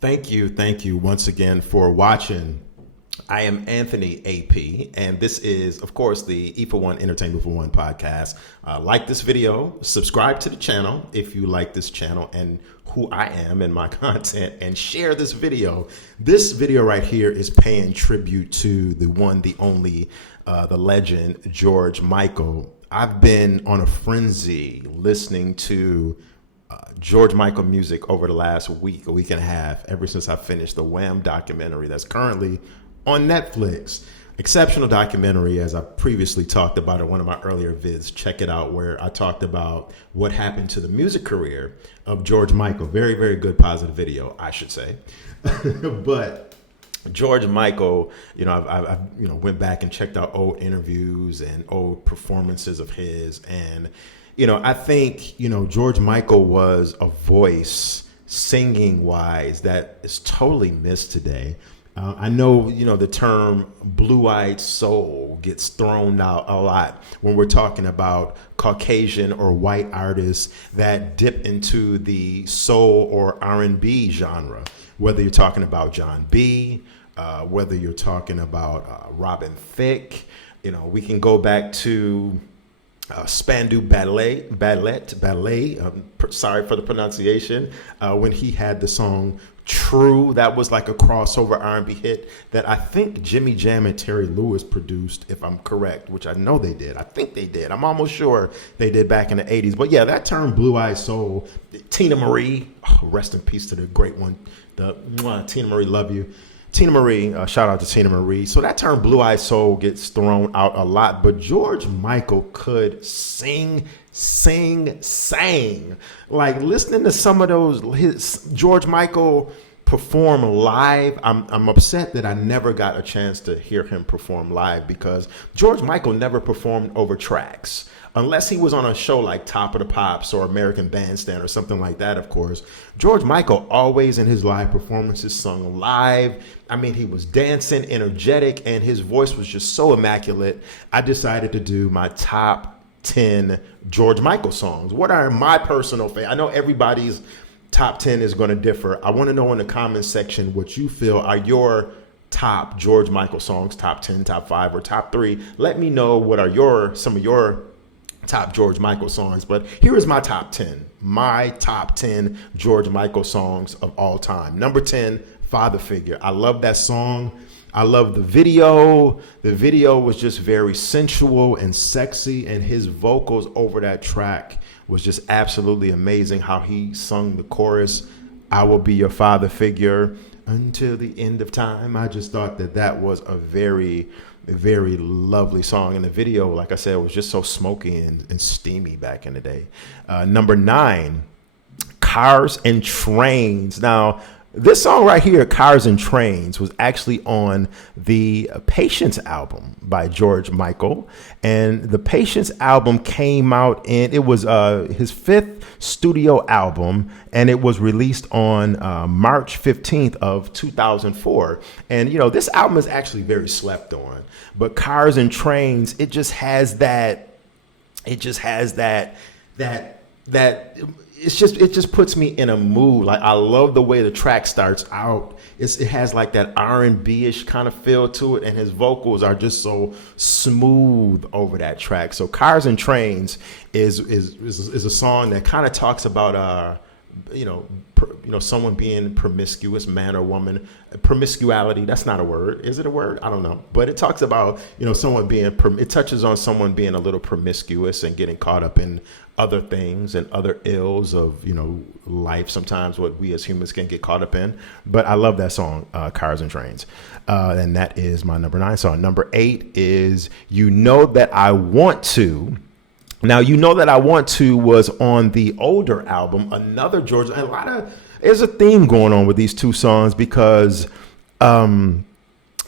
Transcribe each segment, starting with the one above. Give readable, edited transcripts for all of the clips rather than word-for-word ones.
Thank you once again for watching. I am Anthony AP, and this is, of course, the E for One Entertainment for One podcast. Like this video, subscribe to the channel if you like this channel and who I am and my content, and share this video. This video right here is paying tribute to the one, the only, the legend, George Michael. I've been on a frenzy listening to George Michael music over the last week, a week and a half, ever since I finished the Wham documentary that's currently on Netflix. Exceptional documentary, as I previously talked about in one of my earlier vids. Check it out, where I talked about what happened to the music career of George Michael. Very, very good, positive video, I should say. But George Michael, I've went back and checked out old interviews and old performances of his, and I think, George Michael was a voice singing wise that is totally missed today. I know, the term blue-eyed soul gets thrown out a lot when we're talking about Caucasian or white artists that dip into the soul or R&B genre, whether you're talking about John B., whether you're talking about Robin Thicke. We can go back to Spandau Ballet. Sorry for the pronunciation. When he had the song "True," that was like a crossover R&B hit that I think Jimmy Jam and Terry Lewis produced, if I'm correct, which I know they did. I think they did. I'm almost sure they did back in the 80s. But yeah, that term "blue-eyed soul," Tina Marie, rest in peace to the great one, Tina Marie, love you. Tina Marie, shout out to Tina Marie. So that term blue-eyed soul gets thrown out a lot, but George Michael could sing. Like, listening to some of his George Michael perform live, I'm upset that I never got a chance to hear him perform live, because George Michael never performed over tracks. Unless he was on a show like Top of the Pops or American Bandstand or something like that, of course. George Michael always in his live performances sung live. I mean, he was dancing, energetic, and his voice was just so immaculate. I decided to do my top 10 George Michael songs. What are my personal favorites? I know everybody's top 10 is going to differ. I want to know in the comments section what you feel are your top George Michael songs, top 10, top 5, or top 3. Let me know what are some of your top George Michael songs. But here is my top 10. My top 10 George Michael songs of all time. Number 10, Father Figure. I love that song. I love the video. The video was just very sensual and sexy, and his vocals over that track was just absolutely amazing. How he sung the chorus, "I will be your father figure until the end of time." I just thought that was a very, very lovely song. And the video, like I said, was just so smoky and steamy back in the day. Number 9, Cars and Trains. Now, this song right here, Cars and Trains, was actually on the Patience album by George Michael. And the Patience album came out it was his 5th studio album, and it was released on March 15th of 2004. And, this album is actually very slept on. But Cars and Trains, it just has that it just puts me in a mood. Like, I love the way the track starts out. It has like that R&B-ish kind of feel to it, and his vocals are just so smooth over that track. So Cars and Trains is a song that kind of talks about someone being promiscuous, man or woman. Promiscuity, that's not a word. Is it a word? I don't know. But it talks about, someone it touches on someone being a little promiscuous and getting caught up in other things and other ills of, life, sometimes what we as humans can get caught up in. But I love that song, Cars and Trains. And that is my number 9 song. Number 8 is You Know That I Want To. Now, You Know That I Want To was on the older album, another George. There's a theme going on with these two songs, because a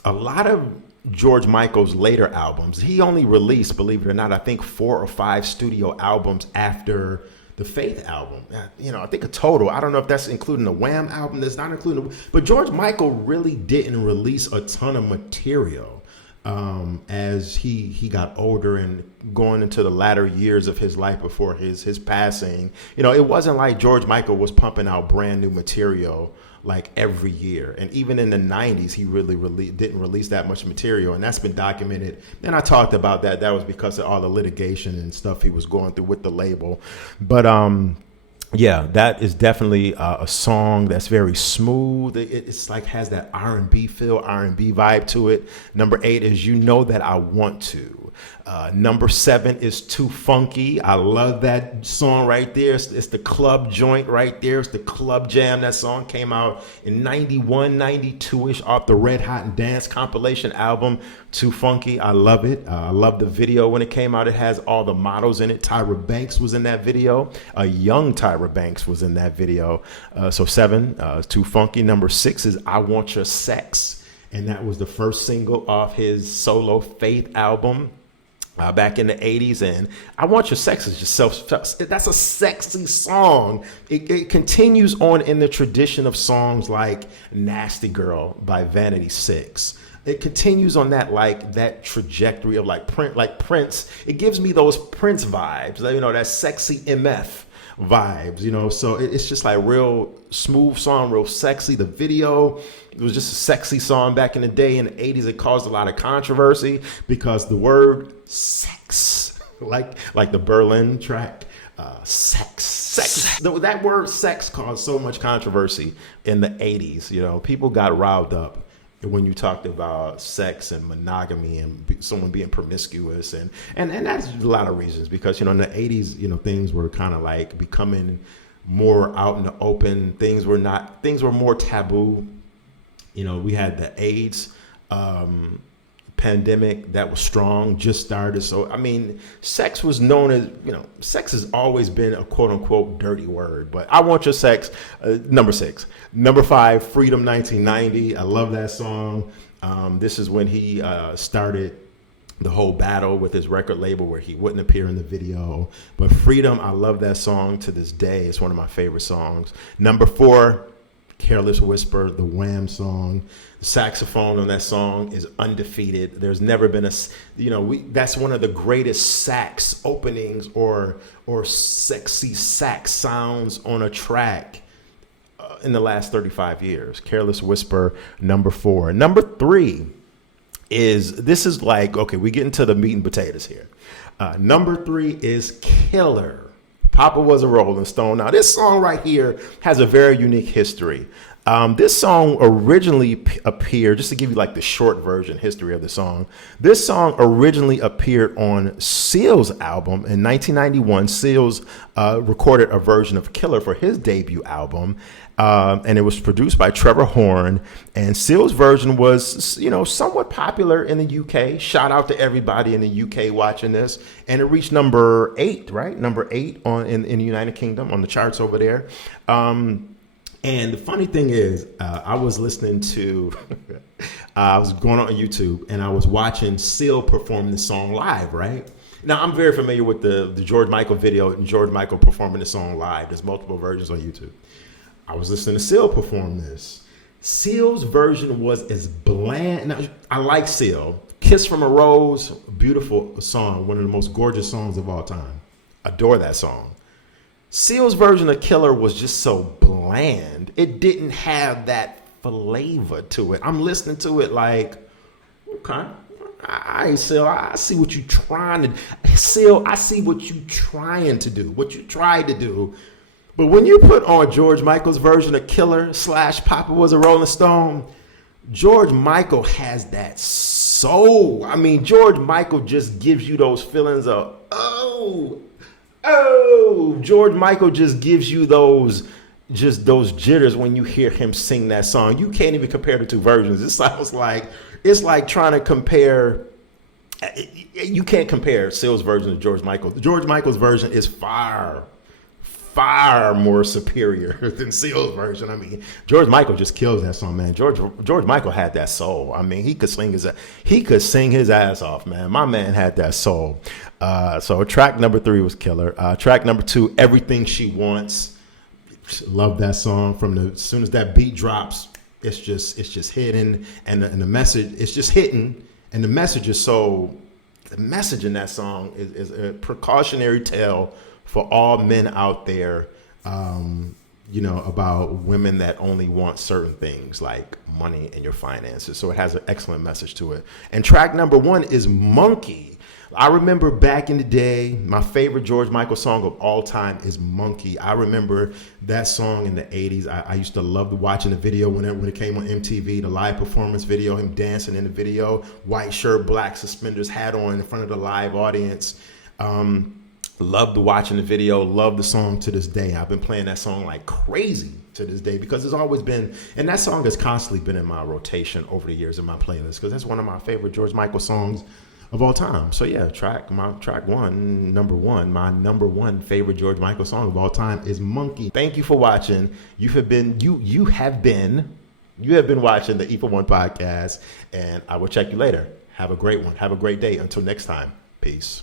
lot of George Michael's later albums, he only released, believe it or not, I think 4 or 5 studio albums after the Faith album. I think a total. I don't know if that's including the Wham album. That's not including. But George Michael really didn't release a ton of material as he got older and going into the latter years of his life before his passing. It wasn't like George Michael was pumping out brand new material like every year. And even in the 90s, he really didn't release that much material. And that's been documented. And I talked about that. That was because of all the litigation and stuff he was going through with the label. But yeah, that is definitely a song that's very smooth. It's like has that R&B feel, R&B vibe to it. Number 8 is You Know That I Want To. Number 7 is Too Funky. I love that song right there. It's the club joint right there. It's the club jam. That song came out in 91, 92-ish off the Red Hot and Dance compilation album, Too Funky. I love it. I love the video when it came out. It has all the models in it. Tyra Banks was in that video. A young Tyra Banks was in that video. So 7, Too Funky. Number 6 is I Want Your Sex. And that was the first single off his solo Faith album. Back in the 80s, and I Want Your Sex is just that's a sexy song. It continues on in the tradition of songs like Nasty Girl by Vanity 6. It continues on that trajectory of like Prince. It gives me those Prince vibes, that sexy MF vibes, so it's just like real smooth song, real sexy. The video, it was just a sexy song back in the day. In the 80s, it caused a lot of controversy because the word sex, like the Berlin track, sex. That word sex caused so much controversy in the 80s. People got riled up when you talked about sex and monogamy and someone being promiscuous, and that's a lot of reasons, because in the 80s, things were kind of like becoming more out in the open. Things were more taboo. We had the AIDS pandemic that was strong, just started. So, sex was known as, sex has always been a quote unquote dirty word, but I Want Your Sex, number 6. Number 5, Freedom 1990. I love that song. This is when he started the whole battle with his record label where he wouldn't appear in the video. But Freedom, I love that song to this day. It's one of my favorite songs. Number 4, Careless Whisper, the Wham song. The saxophone on that song is undefeated. There's never been that's one of the greatest sax openings or sexy sax sounds on a track in the last 35 years. Careless Whisper, number 4. Number 3 this is like, okay, we get into the meat and potatoes here. Number 3 is Killer. Papa Was a Rolling Stone. Now, this song right here has a very unique history. This song originally appeared, just to give you like the short version history of the song, this song originally appeared on Seal's album in 1991. Seal's recorded a version of Killer for his debut album, and it was produced by Trevor Horn. And Seal's version was, somewhat popular in the UK. Shout out to everybody in the UK watching this. And it reached number 8, right? Number 8 in the United Kingdom on the charts over there. And the funny thing is, I was listening to, I was going on YouTube and I was watching Seal perform the song live, right? Now, I'm very familiar with the George Michael video and George Michael performing the song live. There's multiple versions on YouTube. I was listening to Seal perform this. Seal's version was as bland. Now, I like Seal. Kiss from a Rose, beautiful song, one of the most gorgeous songs of all time. Adore that song. Seal's version of Killer was just so bland. It didn't have that flavor to it. I'm listening to it like, okay, all right, Seal, I see what you're trying to. Seal, I see what you're trying to do, what you tried to do. But when you put on George Michael's version of Killer / Papa Was a Rolling Stone, George Michael has that soul. George Michael just gives you those feelings of, oh, George Michael just gives you those jitters when you hear him sing that song. You can't even compare the two versions. It sounds like, it's like trying to compare. You can't compare Seal's version to George Michael. George Michael's version is far more superior than Seal's version. George Michael just kills that song, man. George Michael had that soul. He could sing his ass off, man. My man had that soul. So track number 3 was Killer. Track number 2, Everything She Wants. Love that song. As soon as that beat drops, it's just hitting, and the message, it's just hitting, and the message in that song is a precautionary tale for all men out there. about women that only want certain things like money and your finances. So it has an excellent message to it. And track number 1 is Monkey. I remember back in the day, my favorite George Michael song of all time is Monkey. I remember that song in the 80s. I used to love watching the video when it came on MTV, the live performance video, him dancing in the video, white shirt, black suspenders, hat on in front of the live audience. Loved watching the video, love the song to this day. I've been playing that song like crazy to this day because it's always been, and that song has constantly been in my rotation over the years in my playlist because that's one of my favorite George Michael songs of all time. So yeah, track one, number one, my number one favorite George Michael song of all time is Monkey. Thank you for watching. You have been watching the E4One podcast, and I will check you later. Have a great one. Have a great day. Until next time. Peace.